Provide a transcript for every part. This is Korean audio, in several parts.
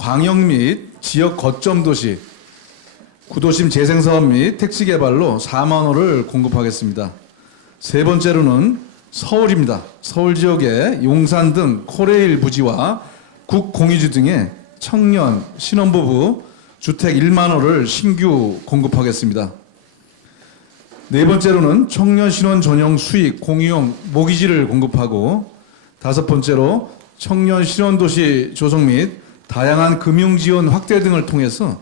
광역 및 지역 거점 도시, 구도심 재생사업 및 택지 개발로 4만 호를 공급하겠습니다. 세 번째로는 서울입니다. 서울 지역의 용산 등 코레일 부지와 국공유지 등의 청년, 신혼부부 주택 1만 호를 신규 공급하겠습니다. 네 번째로는 청년 신혼 전용 수익 공유용 모기지를 공급하고, 다섯 번째로 청년 신혼도시 조성 및 다양한 금융지원 확대 등을 통해서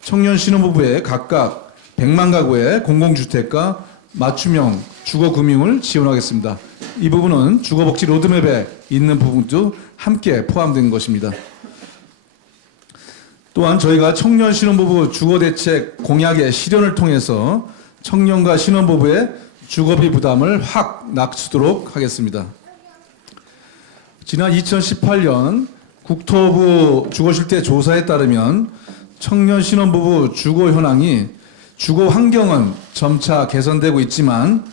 청년 신혼부부의 각각 100만 가구의 공공주택과 맞춤형 주거금융을 지원하겠습니다. 이 부분은 주거복지 로드맵에 있는 부분도 함께 포함된 것입니다. 또한 저희가 청년 신혼부부 주거대책 공약의 실현을 통해서 청년과 신혼부부의 주거비 부담을 확 낮추도록 하겠습니다. 지난 2018년 국토부 주거실태 조사에 따르면 청년 신혼부부 주거 현황이 주거 환경은 점차 개선되고 있지만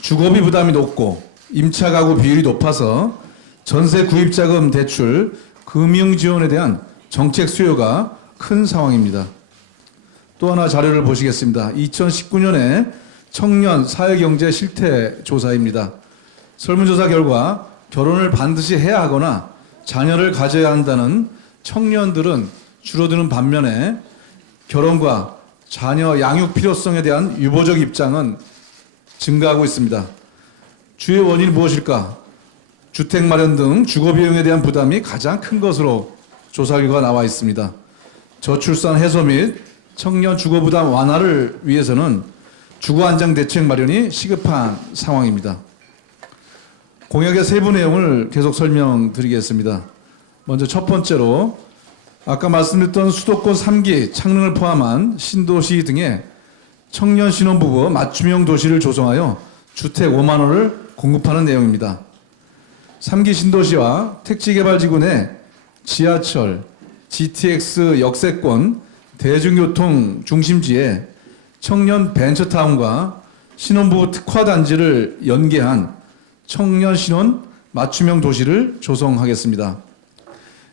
주거비 부담이 높고 임차 가구 비율이 높아서 전세 구입자금 대출, 금융 지원에 대한 정책 수요가 큰 상황입니다. 또 하나 자료를 보시겠습니다. 2019년에 청년 사회경제 실태 조사입니다. 설문조사 결과 결혼을 반드시 해야 하거나 자녀를 가져야 한다는 청년들은 줄어드는 반면에 결혼과 자녀 양육 필요성에 대한 유보적 입장은 증가하고 있습니다. 주의 원인이 무엇일까? 주택 마련 등 주거 비용에 대한 부담이 가장 큰 것으로 조사 결과가 나와 있습니다. 저출산 해소 및 청년 주거 부담 완화를 위해서는 주거 안정 대책 마련이 시급한 상황입니다. 공약의 세부 내용을 계속 설명드리겠습니다. 먼저 첫 번째로 아까 말씀드렸던 수도권 3기 창릉을 포함한 신도시 등의 청년 신혼부부 맞춤형 도시를 조성하여 주택 5만 호를 공급하는 내용입니다. 3기 신도시와 택지개발지구 내 지하철, GTX 역세권, 대중교통 중심지에 청년 벤처타운과 신혼부부 특화단지를 연계한 청년 신혼 맞춤형 도시를 조성하겠습니다.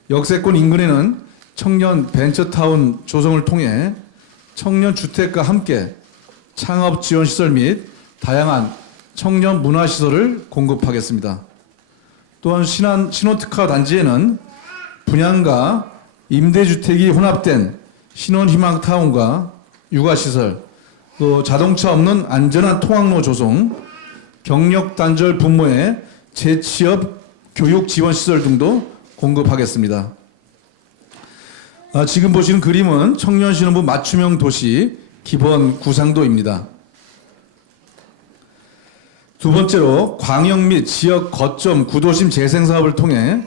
역세권 인근에는 청년 벤처타운 조성을 통해 청년 주택과 함께 창업 지원 시설 및 다양한 청년 문화시설을 공급하겠습니다. 또한 신혼특화 단지에는 분양과 임대주택이 혼합된 신혼희망타운과 육아시설, 또 자동차 없는 안전한 통학로 조성, 경력단절 부모의 재취업 교육 지원 시설 등도 공급하겠습니다. 지금 보시는 그림은 청년 신혼부부 맞춤형 도시 기본 구상도입니다. 두 번째로 광역 및 지역 거점 구도심 재생 사업을 통해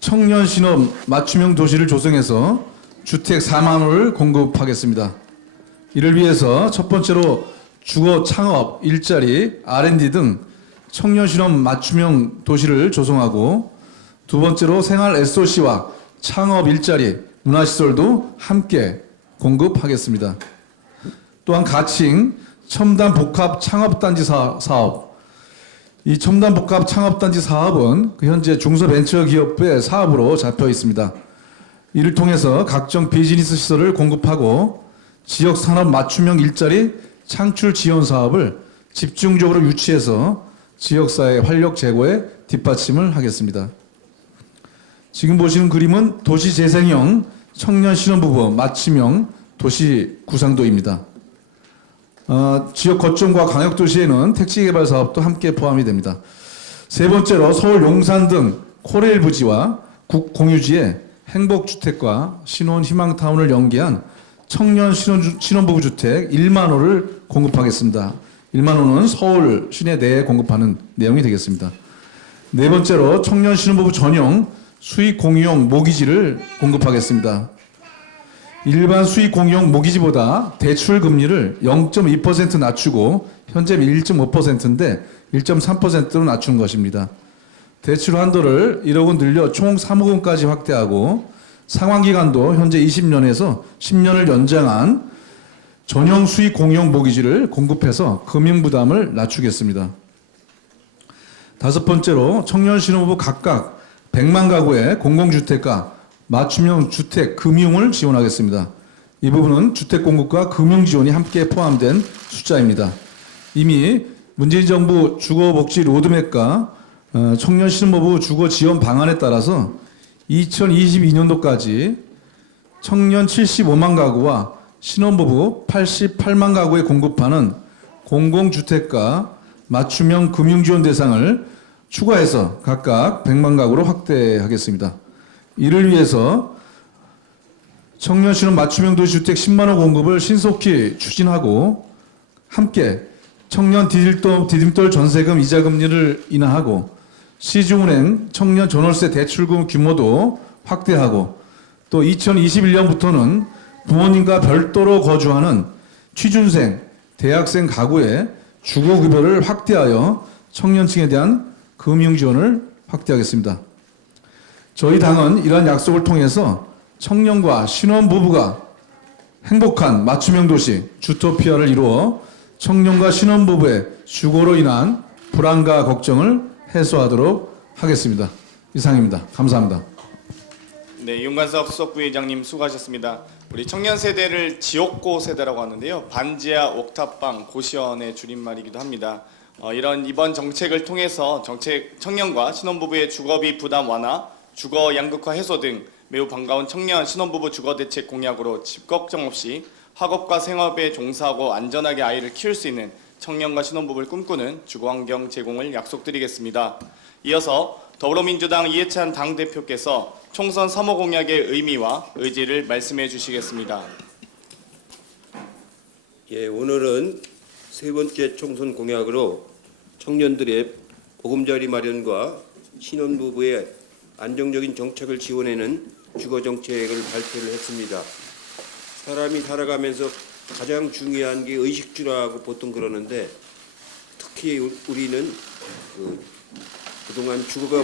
청년 신혼 맞춤형 도시를 조성해서 주택 4만 호를 공급하겠습니다. 이를 위해서 첫 번째로 주거 창업, 일자리, R&D 등 청년 신혼 맞춤형 도시를 조성하고, 두 번째로 생활 SOC와 창업, 일자리, 문화시설도 함께 공급하겠습니다. 또한 가칭 첨단 복합 창업단지 사업, 이 첨단 복합 창업단지 사업은 현재 중소벤처기업의 사업으로 잡혀 있습니다. 이를 통해서 각종 비즈니스 시설을 공급하고 지역 산업 맞춤형 일자리 창출 지원 사업을 집중적으로 유치해서 지역사회 활력 제고에 뒷받침을 하겠습니다. 지금 보시는 그림은 도시재생형 청년 신혼부부 맞춤형 도시 구상도입니다. 지역 거점과 광역도시에는 택지개발 사업도 함께 포함이 됩니다. 세 번째로 서울 용산 등 코레일 부지와 국공유지에 행복주택과 신혼희망타운을 연계한 청년 신혼부부 주택 1만 호를 공급하겠습니다. 1만 호는 서울 시내 내에 공급하는 내용이 되겠습니다. 네 번째로 청년 신혼부부 전용 수익 공유용 모기지를 공급하겠습니다. 일반 수익 공유용 모기지보다 대출 금리를 0.2% 낮추고 현재 1.5%인데 1.3%로 낮춘 것입니다. 대출 한도를 1억 원 늘려 총 3억 원까지 확대하고 상환기간도 현재 20년에서 10년을 연장한 전용 수익 공유용 모기지를 공급해서 금융부담을 낮추겠습니다. 다섯 번째로 청년 신혼부부 각각 100만 가구의 공공주택과 맞춤형 주택 금융을 지원하겠습니다. 이 부분은 주택 공급과 금융 지원이 함께 포함된 숫자입니다. 이미 문재인 정부 주거복지 로드맵과 청년 신혼부부 주거 지원 방안에 따라서 2022년도까지 청년 75만 가구와 신혼부부 88만 가구에 공급하는 공공주택과 맞춤형 금융지원 대상을 추가해서 각각 100만 가구로 확대하겠습니다. 이를 위해서 청년 신혼 맞춤형 도시주택 10만 호 공급을 신속히 추진하고 함께 청년 디딤돌 전세금 이자 금리를 인하하고 시중은행 청년 전월세 대출금 규모도 확대하고 또 2021년부터는 부모님과 별도로 거주하는 취준생, 대학생 가구의 주거급여를 확대하여 청년층에 대한 금융 지원을 확대하겠습니다. 저희 당은 이러한 약속을 통해서 청년과 신혼부부가 행복한 맞춤형 도시 주토피아를 이루어 청년과 신혼부부의 주거로 인한 불안과 걱정을 해소하도록 하겠습니다. 이상입니다. 감사합니다. 네, 이용관석 수석부회장님 수고하셨습니다. 우리 청년 세대를 지옥고 세대라고 하는데요. 반지하 옥탑방 고시원의 줄임말이기도 합니다. 이번 정책을 통해서 청년과 신혼부부의 주거비 부담 완화, 주거 양극화 해소 등 매우 반가운 청년 신혼부부 주거 대책 공약으로 집 걱정 없이 학업과 생업에 종사하고 안전하게 아이를 키울 수 있는 청년과 신혼부부를 꿈꾸는 주거환경 제공을 약속드리겠습니다. 이어서 더불어민주당 이해찬 당대표께서 총선 3호 공약의 의미와 의지를 말씀해 주시겠습니다. 예, 오늘은 세 번째 총선 공약으로 청년들의 보금자리 마련과 신혼부부의 안정적인 정책을 지원하는 주거정책을 발표를 했습니다. 사람이 살아가면서 가장 중요한 게 의식주라고 보통 그러는데 특히 우리는 그동안 주거가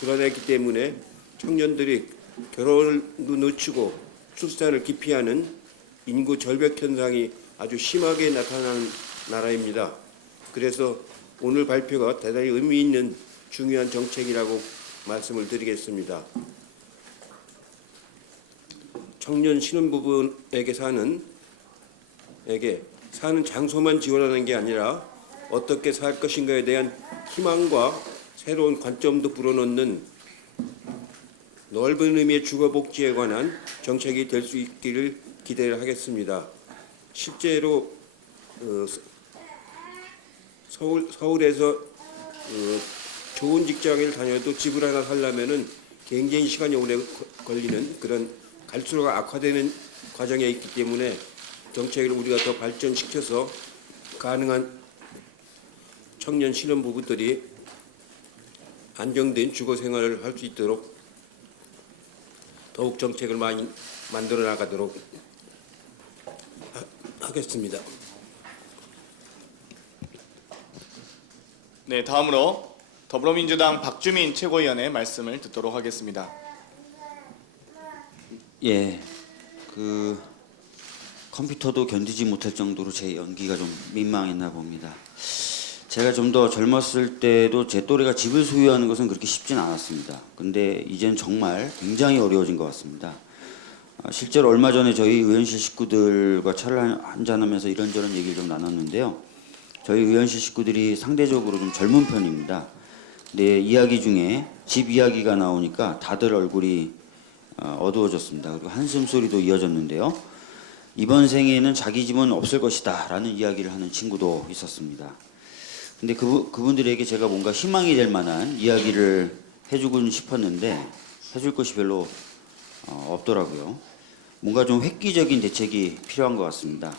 불안했기 때문에 청년들이 결혼도 늦추고 출산을 기피하는 인구 절벽 현상이 아주 심하게 나타나는 나라입니다. 그래서 오늘 발표가 대단히 의미 있는 중요한 정책이라고 말씀을 드리겠습니다. 청년 신혼부부에게 사는 장소만 지원하는 게 아니라 어떻게 살 것인가에 대한 희망과 새로운 관점도 불어넣는 넓은 의미의 주거복지에 관한 정책이 될 수 있기를 기대를 하겠습니다. 실제로 서울에서 좋은 직장을 다녀도 집을 하나 살려면은 굉장히 시간이 오래 걸리는 그런 갈수록 악화되는 과정에 있기 때문에 정책을 우리가 더 발전시켜서 가능한 청년 신혼부부들이 안정된 주거 생활을 할 수 있도록 더욱 정책을 많이 만들어 나가도록 하겠습니다. 네, 다음으로 더불어민주당 박주민 최고위원의 말씀을 듣도록 하겠습니다. 예, 컴퓨터도 견디지 못할 정도로 제 연기가 좀 민망했나 봅니다. 제가 좀 더 젊었을 때도 제 또래가 집을 소유하는 것은 그렇게 쉽진 않았습니다. 근데 이제는 정말 굉장히 어려워진 것 같습니다. 실제로 얼마 전에 저희 의원실 식구들과 차를 한잔하면서 이런저런 얘기를 좀 나눴는데요. 저희 의원실 식구들이 상대적으로 좀 젊은 편입니다. 근데 이야기 중에 집 이야기가 나오니까 다들 얼굴이 어두워졌습니다. 그리고 한숨 소리도 이어졌는데요. 이번 생에는 자기 집은 없을 것이다 라는 이야기를 하는 친구도 있었습니다. 근데 그분들에게 제가 뭔가 희망이 될 만한 이야기를 해주곤 싶었는데 해줄 것이 별로 없더라고요. 뭔가 좀 획기적인 대책이 필요한 것 같습니다.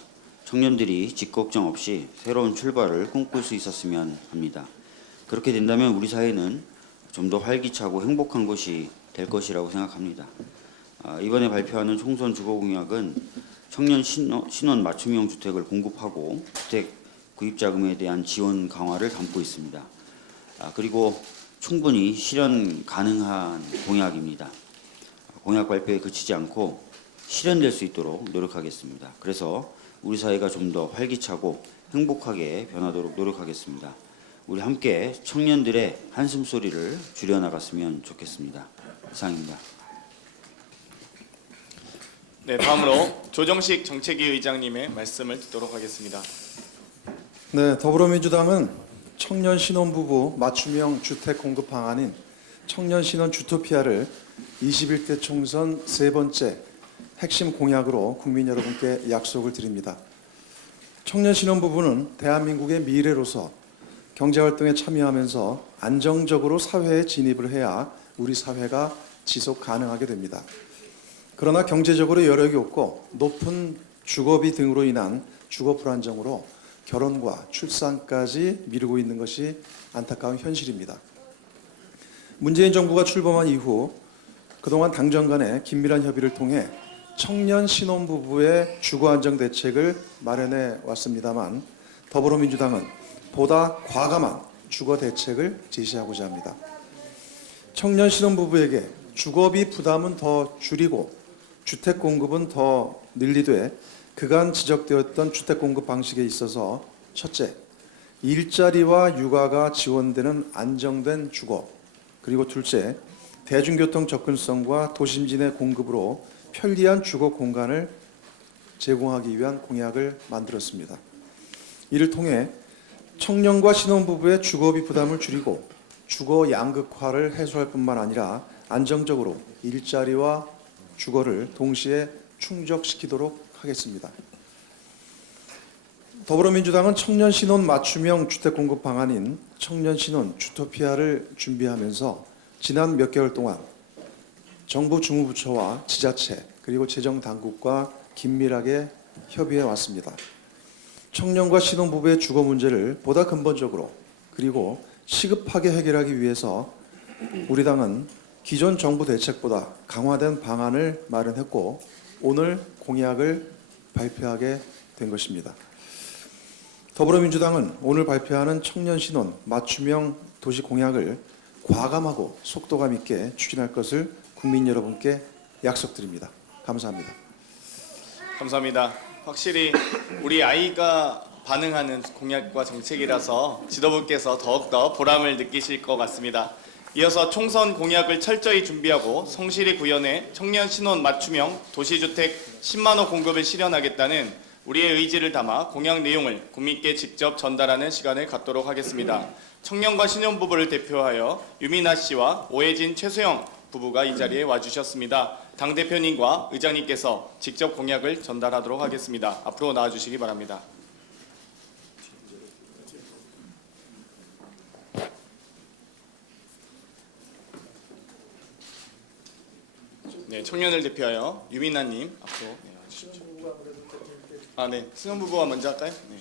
청년들이 집 걱정 없이 새로운 출발을 꿈꿀 수 있었으면 합니다. 그렇게 된다면 우리 사회는 좀 더 활기차고 행복한 것이 될 것이라고 생각합니다. 이번에 발표하는 총선 주거공약은 청년 신혼 맞춤형 주택을 공급하고 주택 구입자금에 대한 지원 강화를 담고 있습니다. 그리고 충분히 실현 가능한 공약입니다. 공약 발표에 그치지 않고 실현될 수 있도록 노력하겠습니다. 그래서 우리 사회가 좀 더 활기차고 행복하게 변하도록 노력하겠습니다. 우리 함께 청년들의 한숨소리를 줄여나갔으면 좋겠습니다. 이상입니다. 네, 다음으로 조정식 정책위 의장님의 말씀을 듣도록 하겠습니다. 네, 더불어민주당은 청년 신혼부부 맞춤형 주택 공급 방안인 청년 신혼 주토피아를 21대 총선 세 번째 핵심 공약으로 국민 여러분께 약속을 드립니다. 청년 신혼부부는 대한민국의 미래로서 경제활동에 참여하면서 안정적으로 사회에 진입을 해야 우리 사회가 지속 가능하게 됩니다. 그러나 경제적으로 여력이 없고 높은 주거비 등으로 인한 주거 불안정으로 결혼과 출산까지 미루고 있는 것이 안타까운 현실입니다. 문재인 정부가 출범한 이후 그동안 당정 간의 긴밀한 협의를 통해 청년 신혼부부의 주거 안정 대책을 마련해 왔습니다만 더불어민주당은 보다 과감한 주거 대책을 제시하고자 합니다. 청년 신혼부부에게 주거비 부담은 더 줄이고 주택 공급은 더 늘리되 그간 지적되었던 주택 공급 방식에 있어서 첫째, 일자리와 육아가 지원되는 안정된 주거, 그리고 둘째, 대중교통 접근성과 도심진의 공급으로 편리한 주거 공간을 제공하기 위한 공약을 만들었습니다. 이를 통해 청년과 신혼부부의 주거비 부담을 줄이고 주거 양극화를 해소할 뿐만 아니라 안정적으로 일자리와 주거를 동시에 충족시키도록 하겠습니다. 더불어민주당은 청년 신혼 맞춤형 주택 공급 방안인 청년 신혼 주토피아를 준비하면서 지난 몇 개월 동안 정부 주무부처와 지자체 그리고 재정당국과 긴밀하게 협의해 왔습니다. 청년과 신혼부부의 주거 문제를 보다 근본적으로 그리고 시급하게 해결하기 위해서 우리 당은 기존 정부 대책보다 강화된 방안을 마련했고 오늘 공약을 발표하게 된 것입니다. 더불어민주당은 오늘 발표하는 청년 신혼 맞춤형 도시 공약을 과감하고 속도감 있게 추진할 것을 국민 여러분께 약속드립니다. 감사합니다. 감사합니다. 확실히 우리 아이가 반응하는 공약과 정책이라서 지도부께서 더욱더 보람을 느끼실 것 같습니다. 이어서 총선 공약을 철저히 준비하고 성실히 구현해 청년 신혼 맞춤형 도시주택 10만 호 공급을 실현하겠다는 우리의 의지를 담아 공약 내용을 국민께 직접 전달하는 시간을 갖도록 하겠습니다. 청년과 신혼부부를 대표하여 유민아 씨와 오혜진, 최수영 부부가 이 자리에 와주셨습니다. 당대표님과 의장님께서 직접 공약을 전달하도록 하겠습니다. 앞으로 나와주시기 바랍니다. 네, 청년을 대표하여 유민아님 앞으로 나와주십시오. 네, 신혼부부가 먼저 할까요? 네.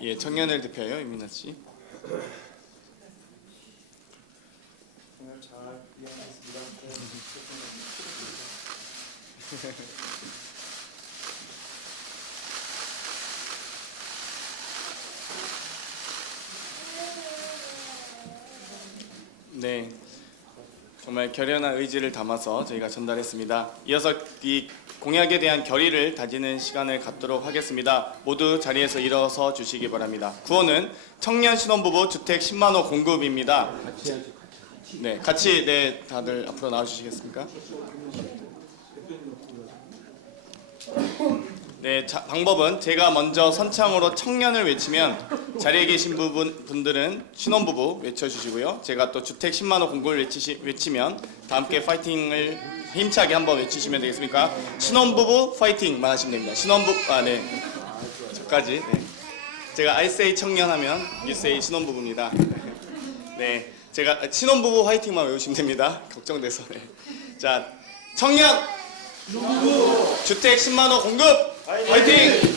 예, 청년을 대표하여 유민아 씨. 네, 정말 결연한 의지를 담아서 저희가 전달했습니다. 이어서 이 공약에 대한 결의를 다지는 시간을 갖도록 하겠습니다. 모두 자리에서 일어서 주시기 바랍니다. 구호는 청년 신혼부부 주택 10만 호 공급입니다. 네, 같이 네 다들 앞으로 나와주시겠습니까? 네, 방법은 제가 먼저 선창으로 청년을 외치면 자리에 계신 분들은 신혼부부 외쳐주시고요. 제가 또 주택 10만 호 공급을 외치면 다 함께 파이팅을 힘차게 한번 외치시면 되겠습니까? 신혼부부 파이팅만 하시면 됩니다. 네. 저까지. 네. 제가 I say 청년 하면 you say 신혼부부입니다. 네. 제가 신혼부부 화이팅만 외우시면 됩니다. 걱정돼서. 네. 자, 청년! 신혼부부! 주택 10만 호 공급! 화이팅!